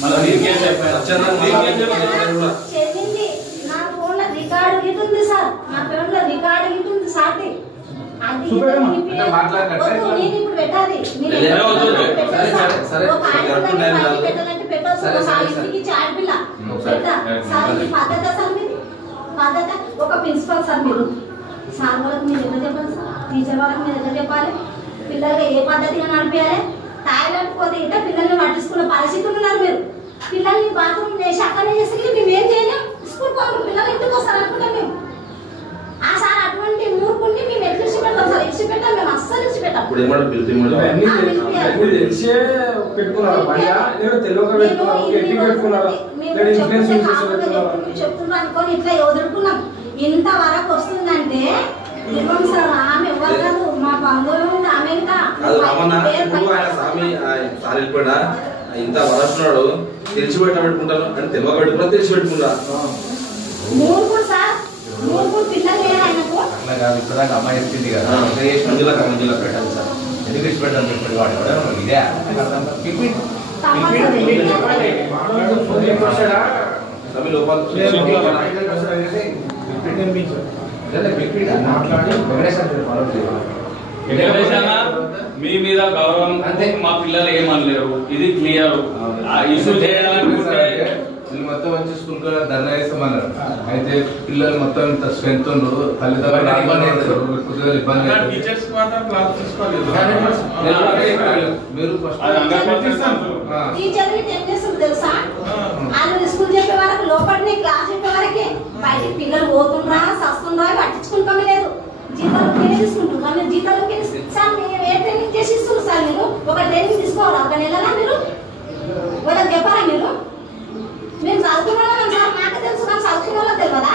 నా ఫోన్ లో record గిట్టుంది sir, నా ఫోన్ లో రికార్డు గిట్టుంది సాటి ఇప్పుడు పెట్టాలి పద్ధత. ఒక ప్రిన్సిపల్ సార్ మీరు, సార్ వాళ్ళకి మీరు ఎట్లా చెప్పాలి సార్, టీచర్ వాళ్ళకి మీరు ఎట్లా చెప్పాలి, పిల్లలకి ఏ పద్ధతిగా నడిపించాలి. టాయిలెట్ పోతే ఇట్లా పిల్లల్ని పట్టించుకున్న పరిస్థితులు ఉన్నారు మీరు. పిల్లల్ని బాత్రూమ్ చేసి అక్కడనే చేసి మేమేం చేయలేం, స్కూల్ పోవాలి పిల్లలు ఇంటికి వస్తారు అనుకుంటాం మేము. ఆ సార్ అటువంటి మూర్ఖుల్ని మేము ఎట్లా ఇచ్చిపెట్టాం సార్, ఇచ్చిపెట్టాం మేము, అస్సలు ఇచ్చిపెట్టాం. చెప్తున్నా అనుకోని ఇట్లా వదులుకున్నాం. ఇంతవరకు వస్తుందంటే ఇవ్వం సార్. ఆమె ఎవరు కాదు, మా బంధువులు ఉంది. ఆమె ఇంత వరస్తున్నాడు తెలిసి పెట్టుకుంటాను అంటే తెలియ పెట్టుకున్నా తెలిసి పెట్టుకున్నా మూర్ఖుడు సార్, మూర్ఖుడు. పిల్లలు లేరు ఆయనకు. అట్లా కాదు, ఇప్పుడు అమ్మాయి చెప్పింది కదా మంజులో పెట్టాలి సార్, ఎందుకు ఇచ్చి పెట్టాలి చెప్పండి. వాడు కూడా ఇదే మీ మీద గౌరవం అంటే మా పిల్లలు ఏమనలేరు, ఇది క్లియర్. ఇష్యూ చేయాలనుకుంటే మొత్తం వచ్చి స్కూల్ కూడా ధర్నా చేస్తామన్నారు. అయితే పిల్లలు మొత్తం స్ట్రెంత్ ఉన్నారు, తల్లిదండ్రులు ఇబ్బంది తెలుసా. వాళ్ళు స్కూల్ చెప్పే వరకు లోపలి క్లాస్ చెప్పే వరకే, బయటికి పిల్లలు పోతుండ్రా సస్తుండ్రా పట్టించుకుంటామే లేదు. జీతాలు తీసుకుంటున్నాం మేము, జీతాలు సార్ మేము ఏ ట్రైనింగ్ చేసి ఇస్తున్నాం సార్. మీరు ఒక ట్రైనింగ్ తీసుకోవాలా ఒక నెలలా? మీరు వాళ్ళకి చెప్పారా? మీరు మేము చదువుకున్న వాళ్ళం సార్, నాకు తెలుసు, నాకు చదువుకున్న వాళ్ళకి తెలియదా?